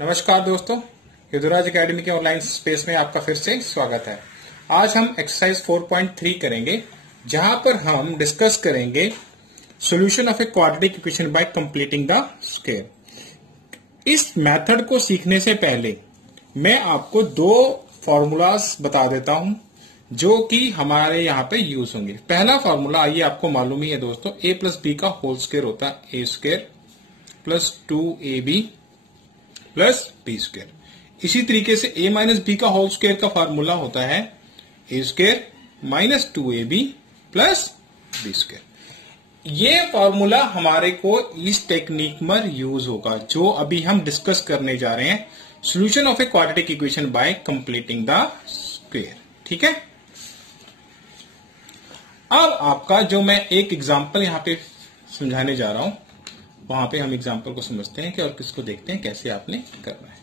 नमस्कार दोस्तों, युद्धराज एकेडमी के ऑनलाइन स्पेस में आपका फिर से स्वागत है। आज हम एक्सरसाइज 4.3 करेंगे, जहां पर हम डिस्कस करेंगे solution of a quadratic equation by completing the square. इस मेथड को सीखने से पहले मैं आपको दो फॉर्मूलाज बता देता हूं जो कि हमारे यहां पे यूज होंगे। पहला फॉर्मूला आइए आपको मालूम ही है दोस्तों, ए प्लस बी का होल स्क्वायर होता है A square plus 2ab plus B square. इसी तरीके से a माइनस बी का होल स्क्वायर का फॉर्मूला होता है A square minus 2ab plus B square. ये फॉर्मूला हमारे को इस टेक्निक में यूज होगा जो अभी हम डिस्कस करने जा रहे हैं, solution of a quadratic equation by completing the square. ठीक है, अब आपका जो मैं एक एग्जांपल यहां पे समझाने जा रहा हूं, वहां पे हम एग्जांपल को समझते हैं कि और किसको देखते हैं कैसे आपने करना है।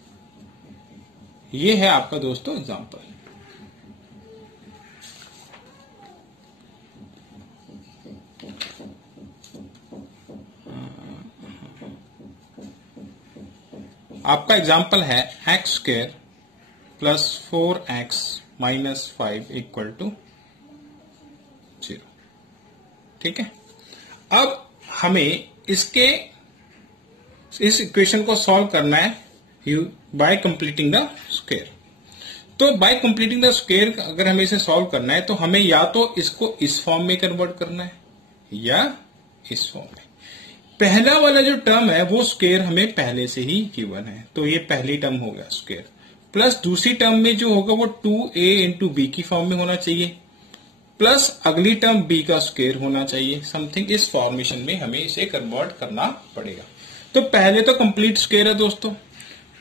ये है आपका दोस्तों एग्जांपल। आपका एग्जांपल है X square plus 4x minus 5 equal to 0। ठीक है, अब हमें इस इक्वेशन को सॉल्व करना है बाय कंप्लीटिंग द स्क्वायर। तो बाय कंप्लीटिंग द स्क्वायर अगर हमें इसे सॉल्व करना है तो हमें या तो इसको इस फॉर्म में कन्वर्ट करना है या इस फॉर्म में। पहला वाला जो टर्म है वो स्क्वायर हमें पहले से ही गिवन है, तो ये पहली टर्म हो गया स्क्वायर, प्लस दूसरी टर्म में जो होगा वो 2a इंटू बी की फॉर्म में होना चाहिए, प्लस अगली टर्म b का स्क्वायर होना चाहिए। समथिंग इस फॉर्मेशन में हमें इसे कन्वर्ट करना पड़ेगा। तो पहले तो कंप्लीट स्क्वायर है दोस्तों,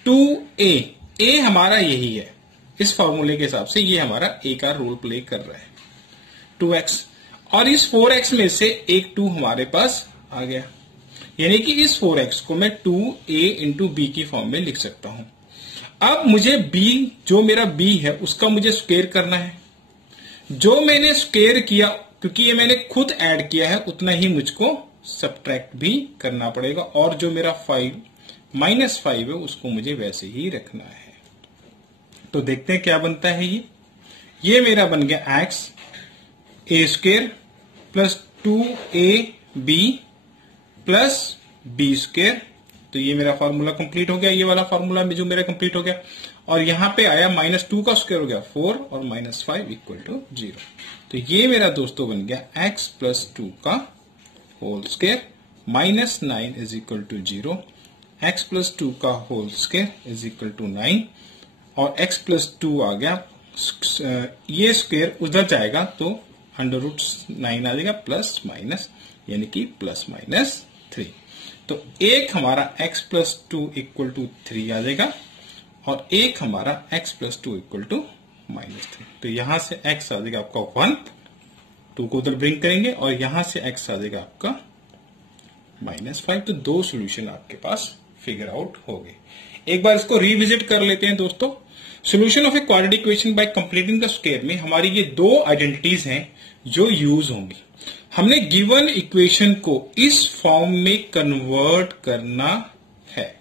2a हमारा यही है, इस फॉर्मूले के हिसाब से ये हमारा a का रोल प्ले कर रहा है 2x, और इस 4x में से एक 2 हमारे पास आ गया, यानी कि इस 4x को मैं 2a इंटू बी की फॉर्म में लिख सकता हूं। अब मुझे b, जो मेरा b है उसका मुझे स्क्वायर करना है। जो मैंने स्क्वायर किया, क्योंकि ये मैंने खुद ऐड किया है, उतना ही मुझको सब्ट्रैक्ट भी करना पड़ेगा, और जो मेरा 5 माइनस 5 है उसको मुझे वैसे ही रखना है। तो देखते हैं क्या बनता है। ये मेरा बन गया x A square plus 2ab plus B square. तो ये मेरा फॉर्मूला कंप्लीट हो गया, ये वाला फॉर्मूला में जो मेरा कंप्लीट हो गया, और यहां पे आया -2 का स्क्वायर हो गया 4 और -5 इक्वल टू 0। तो ये मेरा दोस्तों बन गया x प्लस 2 का whole square minus 9 is equal to 0, x plus 2 का whole square is equal to 9, और x प्लस 2 आ गया, ये स्क्वायर उधर जाएगा तो √9 आ जाएगा प्लस माइनस, यानी कि प्लस माइनस 3। तो एक हमारा x प्लस 2 इक्वल टू 3 आ जाएगा, और एक हमारा x प्लस 2 इक्वल टू -3। तो यहां से x आ जाएगा आपका 1, 2 को उधर ब्रिंग करेंगे, और यहां से x आ जाएगा आपका -5। तो दो सॉल्यूशन आपके पास फिगर आउट हो गए। एक बार इसको रिविजिट कर लेते हैं दोस्तों। Solution of a quadratic equation by completing the square में हमारी ये दो आइडेंटिटीज हैं जो यूज होंगी। हमने गिवन इक्वेशन को इस फॉर्म में कन्वर्ट करना है।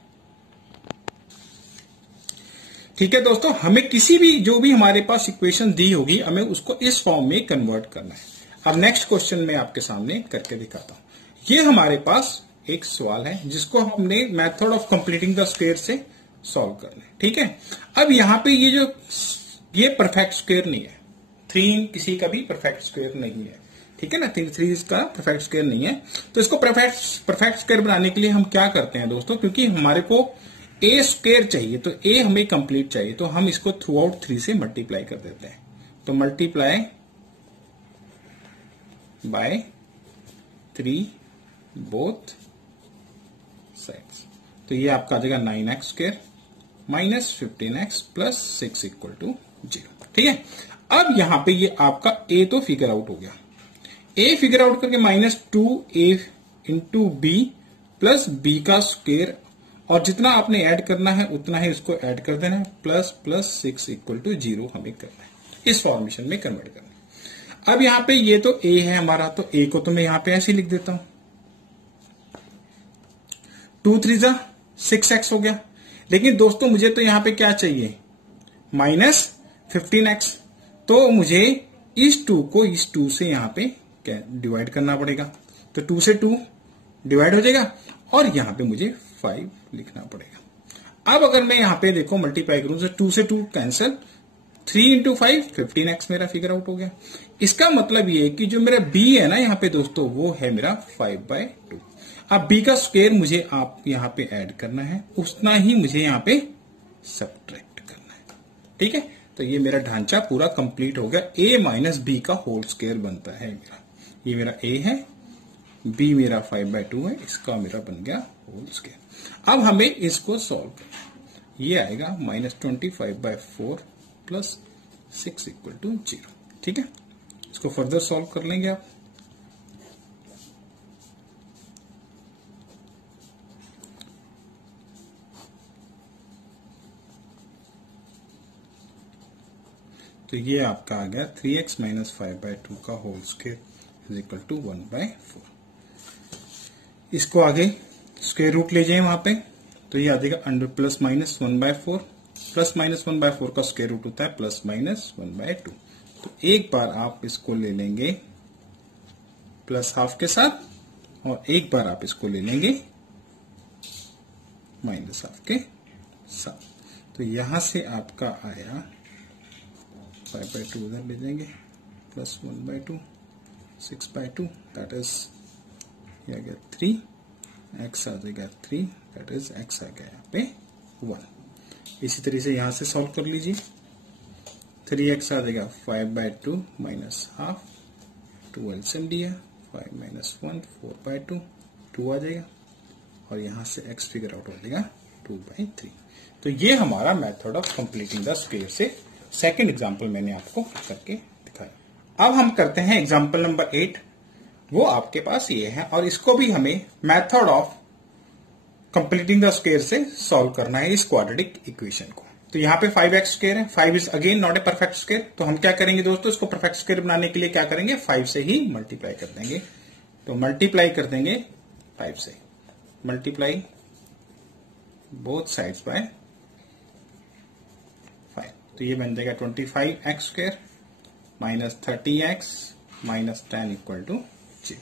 ठीक है दोस्तों, हमें किसी भी जो भी हमारे पास इक्वेशन दी होगी हमें उसको इस फॉर्म में कन्वर्ट करना है। अब नेक्स्ट क्वेश्चन में आपके सामने करके दिखाता हूं। ये हमारे पास एक सवाल है जिसको हमने method of completing the square से सॉल्व करना है। ठीक है, अब यहां पे ये परफेक्ट स्क्वायर नहीं है, 3 किसी का भी परफेक्ट स्क्वायर नहीं है। ठीक है ना, 3 का परफेक्ट स्क्वायर नहीं है। तो इसको परफेक्ट स्क्वायर बनाने के लिए हम क्या करते हैं दोस्तों, क्योंकि हमारे को ए स्क्वायर चाहिए, तो ए हमें कंप्लीट चाहिए, तो हम इसको थ्रू आउट 3 से मल्टीप्लाई कर देते हैं। तो मल्टीप्लाई बाय 3 बोथ साइड्स। तो ये आपका आ जाएगा 9x square minus 15x plus 6 equal to 0। ठीक है, अब यहां पे ये आपका a तो फिगर आउट हो गया, a फिगर आउट करके -2a into B plus B का स्क्वायर, और जितना आपने ऐड करना है उतना ही इसको ऐड कर देना है, प्लस 6 इक्वल टू 0 हमें करना है, इस फॉर्मेशन में कन्वर्ट करना है। अब यहां पे ये तो a है हमारा, तो a को तो मैं यहां पे ऐसे लिख देता हूं, 2 3 6x हो गया। लेकिन दोस्तों मुझे तो यहां पे क्या चाहिए, -15x। तो मुझे इस 2 को इस 2 से यहां पे डिवाइड करना पड़ेगा। तो 2 से 2 डिवाइड हो जाएगा और यहां पे मुझे 5 लिखना पड़ेगा। अब अगर मैं यहां पे देखो मल्टीप्लाई करूं तो 2 से 2 कैंसिल, 3 इंटू 5 15x मेरा फिगर आउट हो गया। इसका मतलब ये है कि जो मेरा b है ना यहाँ पे दोस्तों, वो है मेरा 5/2। अब b का स्क्वायर मुझे आप यहाँ पे ऐड करना है, उतना ही मुझे यहाँ पे सब्ट्रैक्ट करना है। ठीक है, तो ये मेरा ढांचा पूरा कंप्लीट हो गया। a माइनस बी का होल स्क्वायर बनता है मेरा, ये मेरा a है, b मेरा 5/2 है, इसका मेरा बन गया होल स्क्वायर। अब हमें इसको सॉल्व करना है, ये आएगा -25/4 प्लस 6 इक्वल टू 0। ठीक है, इसको फर्दर सॉल्व कर लेंगे आप। तो ये आपका आ गया 3x माइनस 5/2 का whole square is equal to 1/4। इसको आगे स्क्वायर रूट ले जाए वहां पे, तो ये आ जाएगा under plus minus 1/4। Plus minus 1/4 का स्क्वायर रूट होता है प्लस माइनस 1/2। तो एक बार आप इसको ले लेंगे प्लस हाफ के साथ और एक बार आप इसको ले लेंगे माइनस हाफ के साथ। तो यहां से आपका आया 5/2 उधर ले जाएंगे, प्लस 1/2, 6/2 दैट इज ये आ गया 3, x आ जाएगा 3 दैट इज x आ गया यहाँ पे 1। इसी तरीके से यहां से सॉल्व कर लीजिए, 3x आ जाएगा 5/2 माइनस हाफ, 2 एलसीएम दिया, 5 माइनस 1 4/2, 2 आ जाएगा और यहां से x फिगर आउट हो जाएगा 2/3। तो ये हमारा method of completing the square से सेकंड एग्जांपल मैंने आपको करके दिखाया। अब हम करते हैं एग्जांपल नंबर 8, वो आपके पास ये है और इसको भी हमें method of completing the square से सॉल्व करना है इस क्वाड्रेटिक इक्वेशन को। तो यहाँ पे 5x स्क्वायर है, 5 is again not a perfect square. तो हम क्या करेंगे दोस्तों, इसको परफेक्ट स्क्वायर बनाने के लिए क्या करेंगे, 5 से ही मल्टीप्लाई कर देंगे। तो मल्टीप्लाई कर देंगे 5 से, मल्टीप्लाई बोथ साइड्स बाय 5। तो ये बन जाएगा 25x square minus 30x minus 10 equal to 0।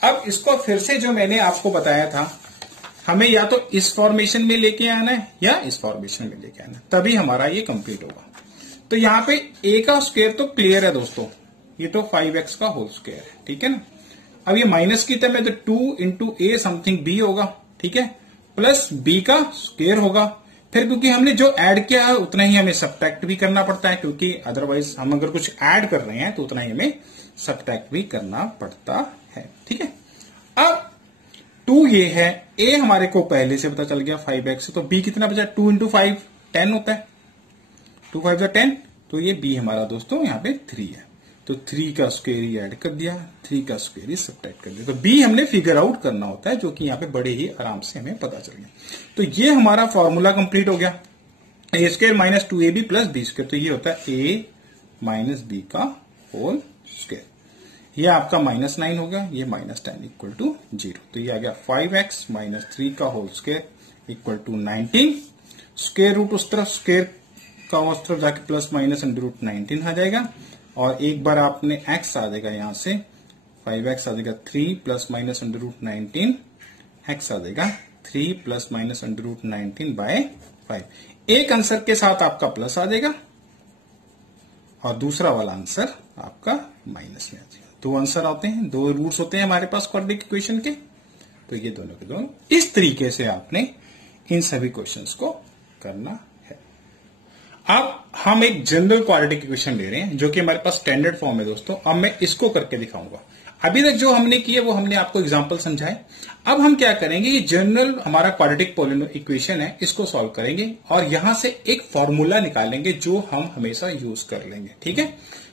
अब इसको फिर से जो मैंने आपको बताया था, हमें या तो इस फॉर्मेशन में लेके आना है या इस फॉर्मेशन में लेके आना है, तभी हमारा ये कंप्लीट होगा। तो यहां पे a का स्क्वायर तो क्लियर है दोस्तों, ये तो 5x का होल स्क्वायर है। ठीक है ना, अब ये माइनस की तरह में तो 2 इंटू ए समथिंग b होगा। ठीक है, प्लस b का स्क्वायर होगा। फिर क्योंकि हमने जो ऐड किया है उतना ही हमें सब्ट्रैक्ट भी करना पड़ता है, क्योंकि अदरवाइज हम अगर कुछ ऐड कर रहे हैं तो उतना ही हमें सब्ट्रैक्ट भी करना पड़ता है। ठीक है, अब 2 ये है, a हमारे को पहले से पता चल गया 5x, तो b कितना बचा, 2 इंटू 5 10 होता है, 2 5 10। तो ये b हमारा दोस्तों यहाँ पे 3 है, तो 3 का स्क्वायर ही ऐड कर दिया, 3 का स्क्वायर ही सब्ट्रैक्ट कर दिया। तो b हमने फिगर आउट करना होता है, जो कि यहाँ पे बड़े ही आराम से हमें पता चल गया। तो ये हमारा फॉर्मूला कंप्लीट हो गया, a square minus 2ab plus b square. तो ये होता है a माइनस b का होल स्क्वायर। ये आपका -9 होगा, ये -10 इक्वल टू 0। तो ये आ गया 5x माइनस 3 का whole square equal to 19। Square root उस तरफ, स्क्वायर का उस तरफ जाके प्लस माइनस अंडर रूट 19 आ जाएगा और एक बार आपने x आ जाएगा, यहां से 5x आ जाएगा 3 plus minus under root 19, x आ जाएगा 3 प्लस माइनस अंडर रूट 19/5। एक आंसर के साथ आपका प्लस आ जाएगा और दूसरा वाला आंसर आपका माइनस में आ जाएगा। 2 आंसर आते हैं, 2 रूट्स होते हैं हमारे पास क्वाड्रेटिक इक्वेशन के। तो ये दोनों के दोनों इस तरीके से आपने इन सभी क्वेश्चंस को करना है। अब हम एक जनरल क्वाड्रेटिक इक्वेशन ले रहे हैं जो कि हमारे पास स्टैंडर्ड फॉर्म है दोस्तों। अब मैं इसको करके दिखाऊंगा। अभी तक जो हमने किया वो हमने आपको एग्जांपल समझाए। अब हम क्या करेंगे, ये जनरल हमारा क्वाड्रेटिक पॉलिनोमियल इक्वेशन है, इसको सॉल्व करेंगे और यहां से एक फॉर्मूला निकालेंगे जो हम हमेशा यूज कर लेंगे। ठीक है,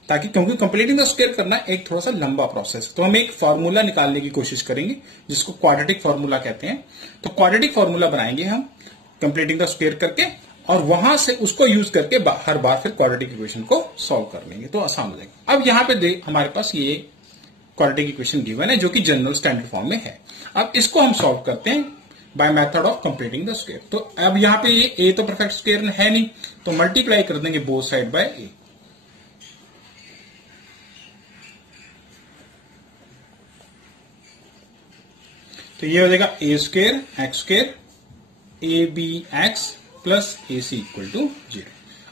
ताकि क्योंकि कंप्लीटिंग द स्क्वायर करना एक थोड़ा सा लंबा प्रोसेस, तो हम एक फॉर्मूला निकालने की कोशिश करेंगे जिसको क्वाड्रेटिक फॉर्मूला कहते हैं। तो क्वाड्रेटिक फॉर्मूला बनाएंगे हम कंप्लीटिंग द स्क्वायर करके और वहां से उसको यूज करके हर बार फिर क्वाड्रेटिक इक्वेशन को सॉल्व कर लेंगे, तो आसान हो जाएगा। अब यहां पे हमारे पास ये क्वाड्रेटिक इक्वेशन गिवन है जो कि जनरल स्टैंडर्ड फॉर्म में है। अब इसको हम सॉल्व करते हैं by method of completing the square. तो अब यहां पे ये ए तो परफेक्ट स्क्वायर है नहीं, तो मल्टीप्लाई कर देंगे बोथ साइड बाय ए। तो ये हो जाएगा A square X square A B X plus A C equal to 0।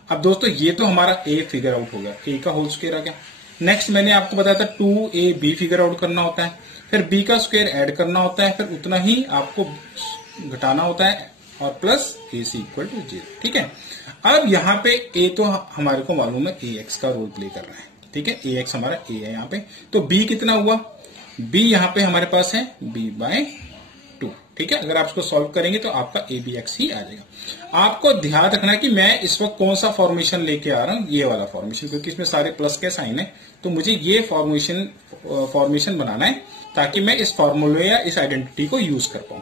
अब दोस्तों ये तो हमारा ए फिगर आउट हो गया, ए का होल स्क्वायर आ गया। नेक्स्ट मैंने आपको बताया था 2ab फिगर आउट करना होता है, फिर b का स्क्वायर ऐड करना होता है, फिर उतना ही आपको घटाना होता है और plus A C equal to 0। ठीक है, अब यहाँ पे a तो हमारे को मालूम है ax का रोल प्ले कर रहा है। ठीक है, ax हमारा a है यहाँ पे, तो b कितना हुआ, b यहाँ पे हमारे पास है b/2। ठीक है, अगर आप इसको सॉल्व करेंगे तो आपका abx ही आ जाएगा। आपको ध्यान रखना है कि मैं इस वक्त कौन सा फॉर्मेशन लेके आ रहा हूं, ये वाला फॉर्मेशन, क्योंकि इसमें सारे प्लस के साइन है, तो मुझे ये फॉर्मेशन बनाना है ताकि मैं इस फॉर्मूले या इस आइडेंटिटी को यूज कर पाऊं।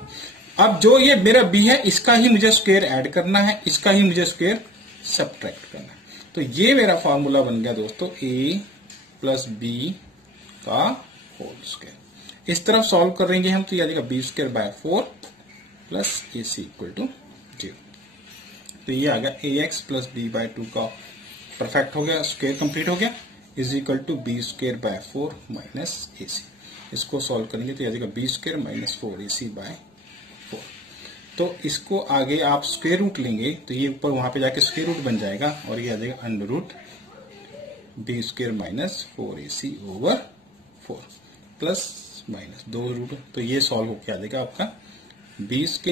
अब जो ये मेरा b है, इसका ही मुझे स्क्वायर ऐड करना है, इसका ही मुझे स्क्वायर सब्ट्रैक्ट करना है। तो ये मेरा फॉर्मूला बन गया दोस्तों a प्लस b का होल स्क्वायर। इस तरफ सॉल्व करेंगे हम तो ये आ जाएगा b²/4 plus A C equal to 0। तो ये आ गया ax प्लस b/2 का परफेक्ट हो गया, स्क्वायर कंप्लीट हो गया, is equal to b²/4 minus A C. इसको सॉल्व करेंगे तो ये आ जाएगा b² - 4ac/4। तो इसको आगे आप स्क्वायर रूट लेंगे तो ये ऊपर वहां पे जाके स्क्वायर रूट बन जाएगा और ये आ जाएगा √ b² - 4ac/4 plus minus 2 root. तो ये सॉल्व होकर आ जाएगा आपका b² -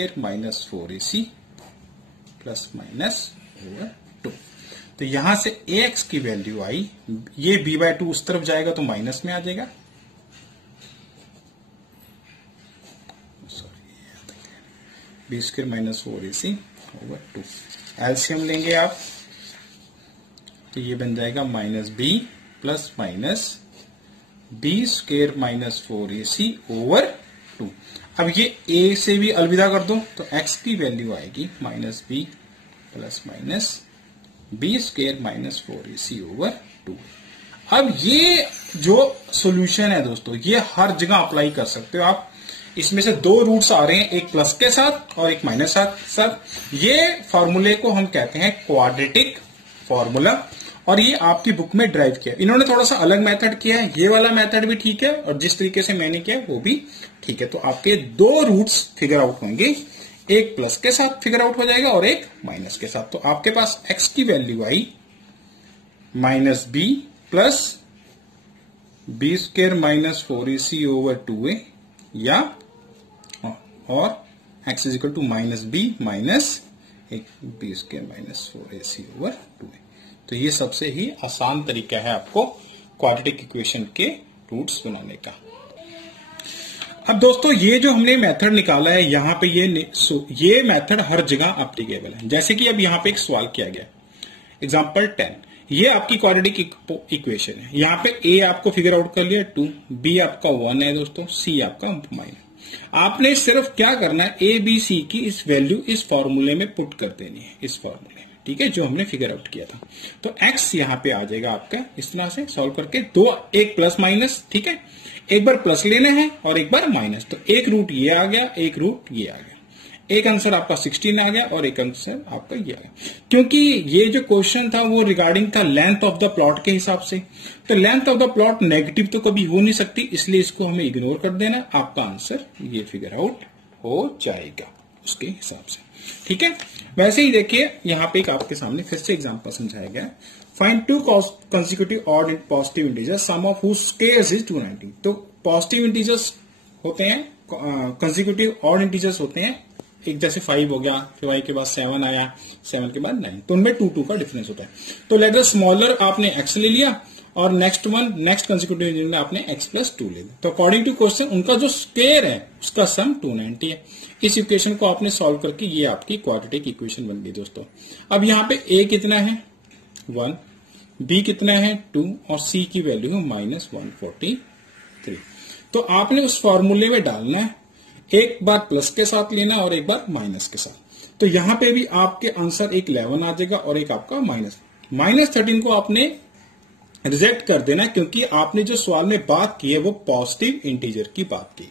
4ac प्लस माइनस /2। तो यहां से ax की वैल्यू आई, ये b/2 उस तरफ जाएगा तो माइनस में आ जाएगा, b² - 4ac/2। एलसीएम लेंगे आप तो ये बन जाएगा -b plus minus b² - 4ac/2। अब ये a से भी अलविदा कर दो तो x की वैल्यू आएगी -b plus minus b² - 4ac/2। अब ये जो सॉल्यूशन है दोस्तों, ये हर जगह अप्लाई कर सकते हो आप। इसमें से 2 रूट्स आ रहे हैं, एक प्लस के साथ और एक माइनस के साथ। ये फॉर्मूले को हम कहते हैं क्वाड्रेटिक फॉर्मूला, और ये आपकी बुक में ड्राइव किया। इन्होंने थोड़ा सा अलग मेथड किया है, ये वाला मेथड भी ठीक है और जिस तरीके से मैंने किया वो भी ठीक है। तो आपके 2 रूट्स फिगर आउट होंगे, एक प्लस के साथ फिगर आउट हो जाएगा और एक माइनस के साथ। तो आपके पास x की वैल्यू आई -b प्लस b² - 4ac/2a या और x is equal to -b minus b² - 4ac/2a। तो ये सबसे ही आसान तरीका है आपको क्वाड्रेटिक इक्वेशन के रूट्स बनाने का। अब दोस्तों ये जो हमने मेथड निकाला है यहाँ पे, ये मेथड हर जगह एप्लीकेबल है। जैसे कि अब यहाँ पे एक सवाल किया गया, एग्जांपल 10, ये आपकी क्वाड्रेटिक इक्वेशन है। यहाँ पे a आपको फिगर आउट कर लिया 2, b आपका 1 है दोस्तों, c आपका -। आपने सिर्फ क्या करना है, a b c की इस वैल्यू इस फॉर्मूले में पुट कर देनी है, इस फॉर्मूले में। ठीक है, जो हमने फिगर आउट किया था। तो x यहाँ पे आ जाएगा आपका इस तरह से सॉल्व करके, एक प्लस माइनस। ठीक है, एक बार प्लस लेना है और एक बार माइनस। तो एक रूट ये आ गया, एक रूट ये आ गया, एक आंसर आपका 16 आ गया और एक आंसर आपका ये आ गया। क्योंकि ये जो क्वेश्चन था वो रिगार्डिंग था लेंथ ऑफ द प्लॉट के हिसाब से, तो length of the plot negative तो कभी हो नहीं सकती, इसलिए इसको हमें इग्नोर कर देना। आपका आंसर ये फिगर आउट हो जाएगा उसके हिसाब से। ठीक है, वैसे ही देखिए यहाँ पे एक आपके सामने फिर से एग्जांपल समझाया गया है। Find 2 consecutive odd positive integers, sum of whose squares is 290। तो पॉजिटिव इंटीजर्स होते हैं, कंसेक्यूटिव ऑड इंटीजर्स होते हैं, एक जैसे 5 हो गया, फिर y के बाद 7 आया, 7 के बाद 9, तो उनमें 2 का डिफरेंस होता है। तो लेट द स्मॉलर आपने x ले लिया और नेक्स्ट कंसेक्यूटिव इंटीजर में आपने x+2 ले लिया। तो अकॉर्डिंग टू क्वेश्चन उनका जो स्क्वायर है उसका सम 290 है। इस इक्वेशन को आपने सॉल्व करके ये आपकी क्वाड्रेटिक इक्वेशन बन गई दोस्तों। अब यहाँ पे a कितना है 1, b कितना है 2 और c की वैल्यू है -143। तो आपने उस फॉर्मूले में डालना है, एक बार प्लस के साथ लेना और एक बार माइनस के साथ। तो यहां पे भी आपके आंसर एक 11 आ जाएगा और एक आपका -13 को आपने रिजेक्ट कर देना, क्योंकि आपने जो सवाल में बात की है वो पॉजिटिव इंटीजर की बात की है।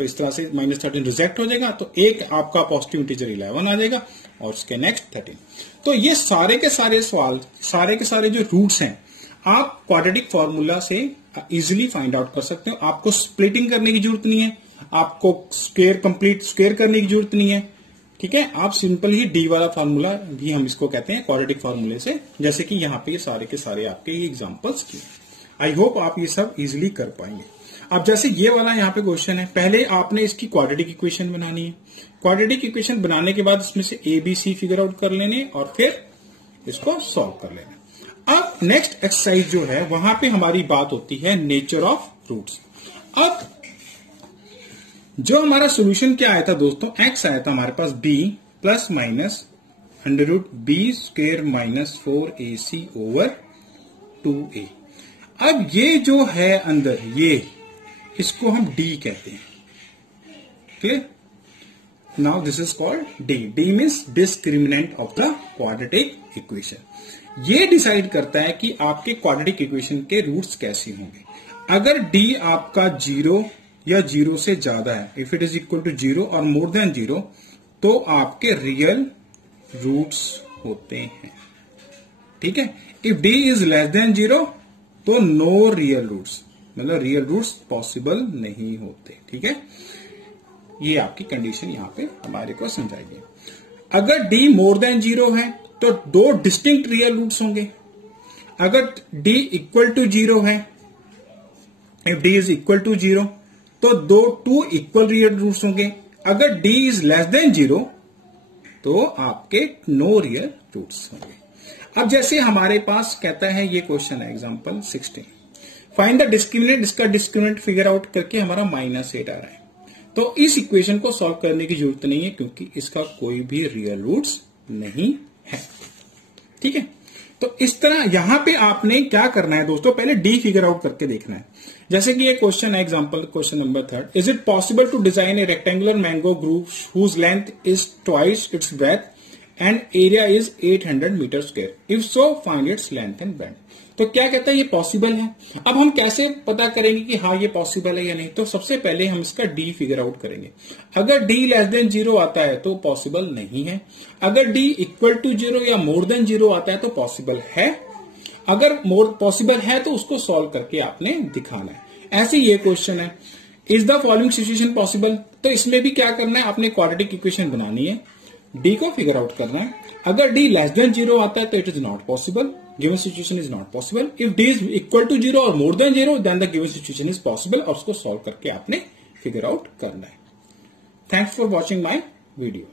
तो इस तरह से -13 रिजेक्ट हो जाएगा, तो एक आपका पॉजिटिव इंटीजर 11 आ जाएगा और उसके नेक्स्ट 13। तो ये सारे के सारे सवाल, सारे के सारे जो रूट्स हैं, आप क्वाड्रेटिक फॉर्मूला से इजिली फाइंड आउट कर सकते हो। आपको स्प्लिटिंग करने की जरूरत नहीं है, आपको कंप्लीट स्क्वेयर करने की जरूरत नहीं है, ठीक है। आप सिंपल ही डी वाला फार्मूला भी हम इसको कहते हैं क्वाड्रेटिक फार्मूले से, जैसे कि यहाँ पे ये सारे के सारे आपके ये एग्जांपल्स किए। आई होप आप ये सब इजिली कर पाएंगे। अब जैसे ये वाला यहाँ पे क्वेश्चन है, पहले आपने इसकी क्वाड्रेटिक इक्वेशन बनानी है। क्वाड्रेटिक इक्वेशन बनाने के बाद इसमें से A B C figure out कर लेने और फिर इसको सॉल्व कर लेना। अब नेक्स्ट एक्सरसाइज जो है वहां पे हमारी बात होती है नेचर ऑफ रूट्स। अब जो हमारा सोल्यूशन क्या आया था दोस्तों, एक्स आया था हमारे पास b plus minus √b² - 4ac over 2a। अब ये जो है अंदर, ये इसको हम d कहते हैं, clear. Now this is called d। d means discriminant of the quadratic equation. ये डिसाइड करता है कि आपके क्वाड्रेटिक इक्वेशन के रूट्स कैसे होंगे। अगर d आपका 0 या 0 से ज्यादा है, if it is equal to 0 और मोर देन 0, तो आपके रियल रूट्स होते हैं, ठीक है। If d is less than 0 तो नो रियल रूट्स, मतलब रियल रूट्स पॉसिबल नहीं होते, ठीक है। ये आपकी कंडीशन यहां पे हमारे को समझाइए। अगर d मोर देन 0 है तो दो डिस्टिंक्ट रियल रूट्स होंगे। अगर d इक्वल टू 0 है, if d is equal to 0 तो टू इक्वल रियल रूट्स होंगे। अगर d इज लेस देन 0 तो आपके नो रियल रूट्स होंगे। अब जैसे हमारे पास कहता है ये क्वेश्चन है एग्जांपल 16, फाइंड द डिस्क्रिमिनेंट। इसका डिस्क्रिमिनेंट फिगर आउट करके हमारा -8 आ रहा है। तो इस इक्वेशन को सॉल्व करने की जरूरत नहीं है क्योंकि इसका कोई भी रियल रूट्स नहीं है, ठीक है। तो इस तरह यहां पे आपने क्या करना है दोस्तों, पहले डी फिगर आउट करके देखना है। जैसे कि ये क्वेश्चन है example question number 3, is it possible to design a rectangular mango group whose length is twice its breadth and area is 800 metre square, if so find its length and breadth. तो क्या कहता है ये possible है। अब हम कैसे पता करेंगे कि हाँ ये पॉसिबल है या नहीं, तो सबसे पहले हम इसका डी फिगर आउट करेंगे। अगर डी लेस देन 0 आता है तो पॉसिबल नहीं है। अगर डी इक्वल टू 0 या मोर देन 0 आता है तो पॉसिबल है। अगर मोर पॉसिबल है तो उसको सॉल्व करके आपने दिखाना है। ऐसे ये क्वेश्चन है, is the following situation possible. तो इसमें भी क्या करना है, आपने क्वाड्रेटिक इक्वेशन बनानी है, डी को फिगर आउट करना है। अगर डी लेस देन 0 आता है तो it is not possible, given situation is not possible. If D is equal to 0 और more than 0 then the given situation is possible, और उसको सॉल्व करके आपने फिगर आउट करना है। Thanks for watching my video.